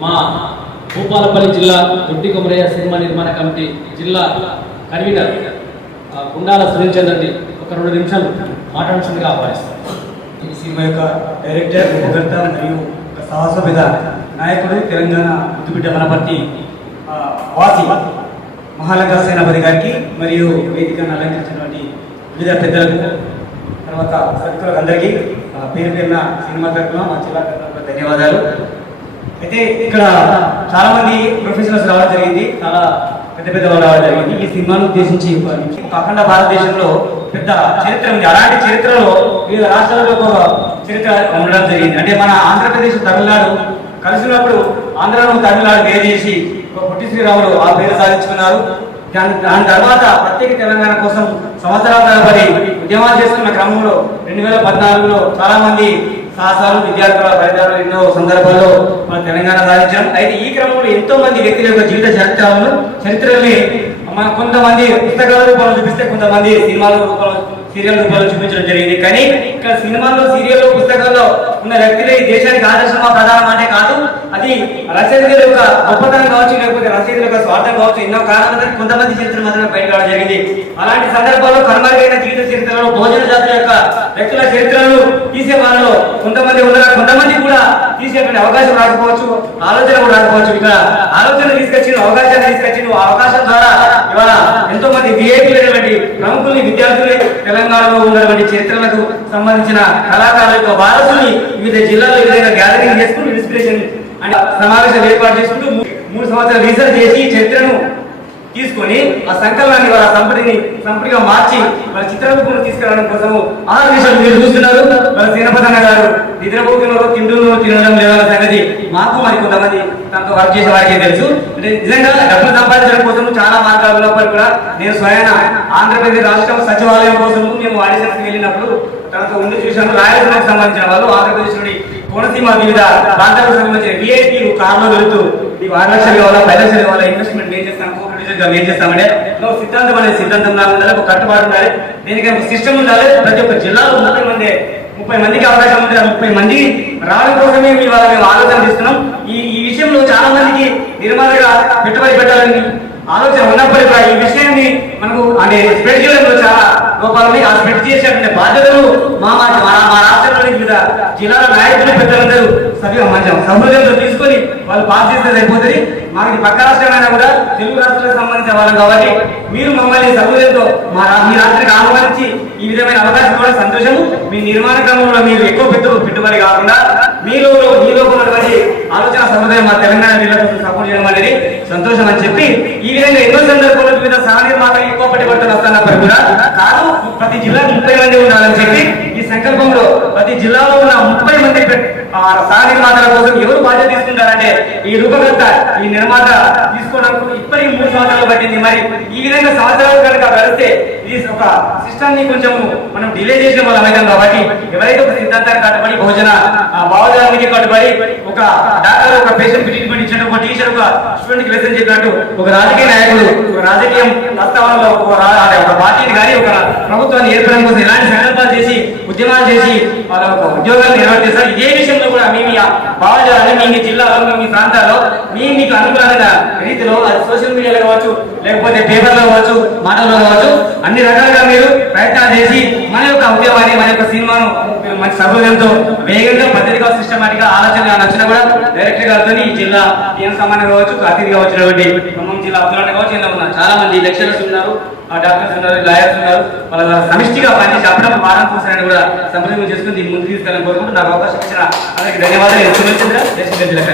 మా భూపాలపల్లి జిల్లా దొడ్డి కొమరయ్య సినిమా నిర్మాణ కమిటీ జిల్లా కన్వీనర్ గుండాల సునీల్ చంద్రని ఒక రెండు నిమిషాలు మాట్లాడాల్సిందిగా ఆహ్వానిస్తాను ఈ సినిమా యొక్క డైరెక్టర్ ఉపకర్త మరియు ఒక సాహసోపేత నాయకుడు తెలంగాణ ముద్దుబిడ్డ వనపర్తి వాసి మహాలంక సేనాపతి గారికి మరియు వేదికను అలంకరించినటువంటి వివిధ పెద్దలకు తర్వాత సభ్యులకు అందరికీ పేరు పేరున సినిమా తరఫున మా జిల్లా తరఫున ధన్యవాదాలు. అయితే ఇక్కడ చాలా మంది ప్రొఫెషనల్స్ రావడం జరిగింది. చాలా పెద్ద పెద్ద వాళ్ళు రావడం జరిగింది. ఈ సినిమాను ఉద్దేశించి అఖండ భారతదేశంలో పెద్ద చరిత్ర ఉంది. అలాంటి చరిత్రలో వివిధ రాష్ట్రాల్లో ఒక చరిత్ర ఉండడం జరిగింది. అంటే మన ఆంధ్రప్రదేశ్ తమిళనాడు కలిసినప్పుడు ఆంధ్రాను తమిళనాడు వేరు చేసి ఒక పొట్టి శ్రీరాములు ఆ పేరు సాధించుకున్నారు. దాని దాని తర్వాత ప్రత్యేక తెలంగాణ కోసం సంవత్సరాల తరబడి ఉద్యమాలు చేస్తున్న క్రమంలో రెండు వేల పద్నాలుగులో చాలా మంది సాహసాలు విద్యార్థుల ఫలితాలు ఎన్నో సందర్భాల్లో మన తెలంగాణ సాధించాం అయితే ఈ క్రమంలో ఎంతో మంది వ్యక్తుల యొక్క జీవిత చరిత్రలను చరిత్రల్ని మన కొంతమంది పుస్తకాల రూపంలో చూపిస్తే కొంతమంది సినిమాల రూపంలో సీరియల్ రూపంలో చూపించడం జరిగింది. కానీ ఇక్కడ సినిమాల్లో సీరియల్లో పుస్తకాల్లో ఉన్న వ్యక్తులే ఈ దేశానికి ఆదర్శమా ప్రధానం అంటే కాదు. అది రచయితల యొక్క గొప్పతనం కావచ్చు లేకపోతే రచయితల యొక్క స్వార్థం కావచ్చు ఎన్నో కారణాలు కొంతమంది చరిత్ర మాత్రమే బయట రావడం జరిగింది. అలాంటి సందర్భాల్లో కనుమరుగైన జీవిత చరిత్రలో భోజన జాతుల యొక్క వ్యక్తుల చరిత్రలు తీసే వాళ్ళలో కొంతమంది ఉన్నారు. కొంతమంది కూడా తీసేటువంటి అవకాశం రాకపోవచ్చు ఆలోచన కూడా రాకపోవచ్చు. ఇక్కడ ఆలోచన తీసుకొచ్చిన అవకాశాన్ని తీసుకొచ్చిన అవకాశం ద్వారా ఇవాళ ఎంతో మంది విఐపీలు ప్రముఖుల్ని విద్యార్థులే తెలంగాణలో ఉన్నటువంటి చరిత్రలకు సంబంధించిన కళాకారుల యొక్క వారసుని వివిధ జిల్లాల్లో ఈ విధంగా గ్యాదరింగ్ చేసుకుంటూ ఇన్స్పిరేషన్ అంటే సమావేశం ఏర్పాటు చేసుకుంటూ మూడు సంవత్సరాలు రీసెర్చ్ చేసి చరిత్రను తీసుకొని ఆ సంకలనాన్ని వాళ్ళ సంపటిని సంపటిగా మార్చి వాళ్ళ చిత్రరూపంలో తీసుకురావడం కోసం ఆ విషయం మీరు చూస్తున్నారు. వాళ్ళ సేనపతన్న గారు నిద్రపోతున్నారు తింటున్నారు తినడం లేదన్న సంగతి మాకు మరి కొంతమంది తనతో వర్క్ చేసే వారికి తెలుసు. అంటే నిజంగా డబ్బులు సంపాదించడం కోసం చాలా మార్గాలు ఉన్నప్పటికీ కూడా నేను స్వయాన ఆంధ్రప్రదేశ్ రాష్ట్రం సచివాలయం కోసం మేము ఆడిషన్స్కి వెళ్ళినప్పుడు తనతో ఉండి చూశాను రాయలసీమకు సంబంధించిన వాళ్ళు ఆంధ్రప్రదేశ్ నుండి కోనసీమ వివిధ ప్రాంతాలకు సంబంధించిన విఐపీలు కార్లో వెళుతూ నీకు ఆరు లక్షలు కావాలా పది లక్షలు కావాలా ఇన్వెస్ట్మెంట్ ఏం చేస్తాను కో ఏం చేస్తామంటే నువ్వు సిద్ధాంతం అనేది సిద్ధాంతం లాగా ఉండాలి ఒక కట్టుబాటు ఉండాలి దీనికి సిస్టమ్ ఉండాలి ప్రతి ఒక్క జిల్లాలో ముప్పై మంది ముప్పై మందికి అవకాశం ఉంది ముప్పై మంది రావడం కోసమే మీ వాళ్ళ మేము ఆలోచన చేస్తున్నాం. ఈ ఈ విషయంలో చాలా మందికి నిర్మాతగా పెట్టుబడి పెట్టాలని ఆలోచన ఉన్నప్పటికీ కూడా ఈ విషయాన్ని మనకు అంటే స్ప్రెడ్ చేయడంలో చాలా లోపాలు ఆ స్ప్రెడ్ చేసేటువంటి బాధ్యతలు మా జిల్లాల నాయకులు పెద్దలందరూ సభ్యులు మంచి సౌహృదయంతో తీసుకొని వాళ్ళు పాస్ చేస్తే సరిపోతుంది. మాకు పక్క రాష్ట్రమైనా కూడా తెలుగు రాష్ట్రాలకు సంబంధించిన వాళ్ళం కాబట్టి మీరు మమ్మల్ని సౌహృదయంతో మా మీ రాష్ట్రానికి ఆహ్వానించి ఈ విధమైన అవకాశం కూడా సంతోషం మీ నిర్మాణ క్రమంలో మీరు ఎక్కువ పెట్టు పెట్టుబడి కాకుండా మీలో మీలో ఉన్నటువంటి ఆలోచన సముదాయం మా తెలంగాణ జిల్లాకు సపోర్ట్ చేయడం అనేది సంతోషం అని చెప్పి ఈ విధంగా ఎన్నో సందర్భాల్లో వివిధ సహ నిర్మాతలు ఎక్కువ పట్టుబడుతున్న వస్తున్నప్పటికీ కూడా. కాదు ప్రతి జిల్లా ముప్పై మంది ఉండాలని చెప్పి సంకల్పంలో ప్రతి జిల్లాలో ఉన్న ముప్పై మంది ఆ సహ నిర్మాతల కోసం ఎవరు బాధ్యత తీసుకుంటారంటే ఈ రూపకర్త ఈ నిర్మాత తీసుకోవడానికి ఇప్పటికి మూడు సంవత్సరాలు పట్టింది. మరి ఈ విధంగా సంవత్సరాలు కనుక వెళితే ఇది ఒక సిస్టమ్ని కొంచెం మనం డిలే చేసిన వాళ్ళం అవుతాం కాబట్టి ఎవరైతే ఒక సిద్ధాంతానికి కట్టుబడి భోజన ఆ భావజాలానికి కట్టుబడి ఒక డాక్టర్ ఒక పేషెంట్ ట్రీట్మెంట్ ఇచ్చినట్టు ఒక టీచర్ ఒక స్టూడెంట్కి లెసన్ చెప్పినట్టు ఒక రాజకీయ నాయకుడు ఒక రాజకీయం ప్రస్తావనలో ఒక రా- ఒక పార్టీని కానీ ఒక ప్రభుత్వాన్ని ఏర్పడడం కోసం ఎలాంటి సంకల్పాలు చేసి ఉద్యమాలు చేసి వాళ్ళ ఉద్యోగాలు నిర్వర్తిస్తారు. ఇదే విషయంలో కూడా మీ మీ మీ మీ జిల్లాలో మీ ప్రాంతాల్లో మీ మీకు అనుకూలమైన రీతిలో అది సోషల్ మీడియాలో కావచ్చు లేకపోతే పేపర్లో కావచ్చు మాటల్లో కావచ్చు అన్ని రకాలుగా మీరు ప్రయత్నాలు చేసి మన యొక్క ఉద్యమాన్ని మన యొక్క సినిమాను మంచి సౌకర్యంతో వేగంగా పద్ధతిగా సిస్టమేటిక్గా ఆలోచన నచ్చిన కూడా డైరెక్టర్ గారితో ఈ జిల్లా ఏం సమానం కావచ్చు అతిథిగా వచ్చినటువంటి ఖమ్మం జిల్లా అబ్దుల్ కావచ్చు ఇలా ఉన్నారు. చాలా మంది లెక్చరర్స్ ఉన్నారు ఆ డాక్టర్స్ ఉన్నారు లాయర్స్ ఉన్నారు. వాళ్ళ సమిష్టిగా పనిచేసి అప్పుడప్పుడు వారం కూర్చొని కూడా సంప్రదింపు చేసుకుని దీన్ని ముందుకు తీసుకెళ్ళాలని కోరుకుంటూ నాకు అవకాశం ఇచ్చిన అలాగే ధన్యవాదాలు. నేను మంచి చంద్ర జిల్లా